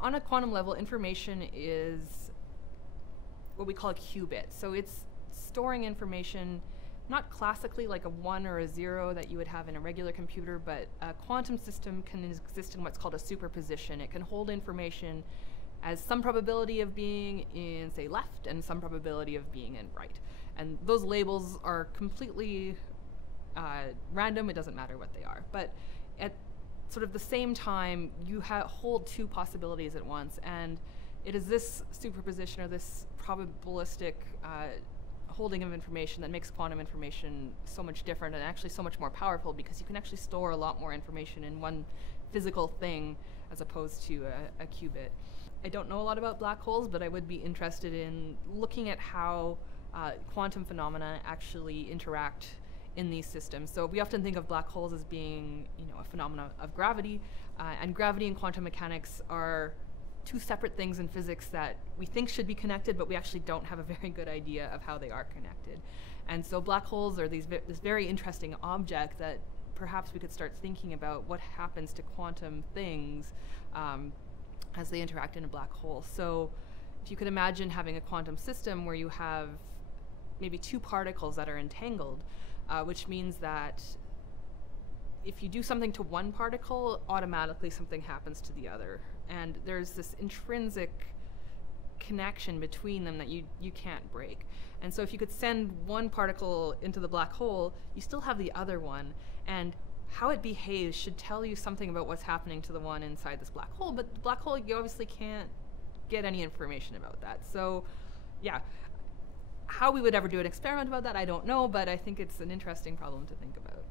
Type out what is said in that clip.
on a quantum level, information is what we call a qubit. So it's storing information, not classically like a 1 or a 0 that you would have in a regular computer, but a quantum system can exist in what's called a superposition. It can hold information as some probability of being in, say, left and some probability of being in right. And those labels are completely random. It doesn't matter what they are. But at sort of the same time, you hold two possibilities at once. And it is this superposition or this probabilistic holding of information that makes quantum information so much different and actually so much more powerful, because you can actually store a lot more information in one physical thing as opposed to a qubit. I don't know a lot about black holes, but I would be interested in looking at how quantum phenomena actually interact in these systems. So we often think of black holes as being, a phenomena of gravity, and gravity and quantum mechanics are two separate things in physics that we think should be connected, but we actually don't have a very good idea of how they are connected. And so black holes are this very interesting object that perhaps we could start thinking about what happens to quantum things as they interact in a black hole. So if you could imagine having a quantum system where you have maybe two particles that are entangled, which means that if you do something to one particle, automatically something happens to the other. And there's this intrinsic connection between them that you can't break. And so if you could send one particle into the black hole, you still have the other one. And how it behaves should tell you something about what's happening to the one inside this black hole. But the black hole, you obviously can't get any information about that. So yeah, how we would ever do an experiment about that, I don't know, but I think it's an interesting problem to think about.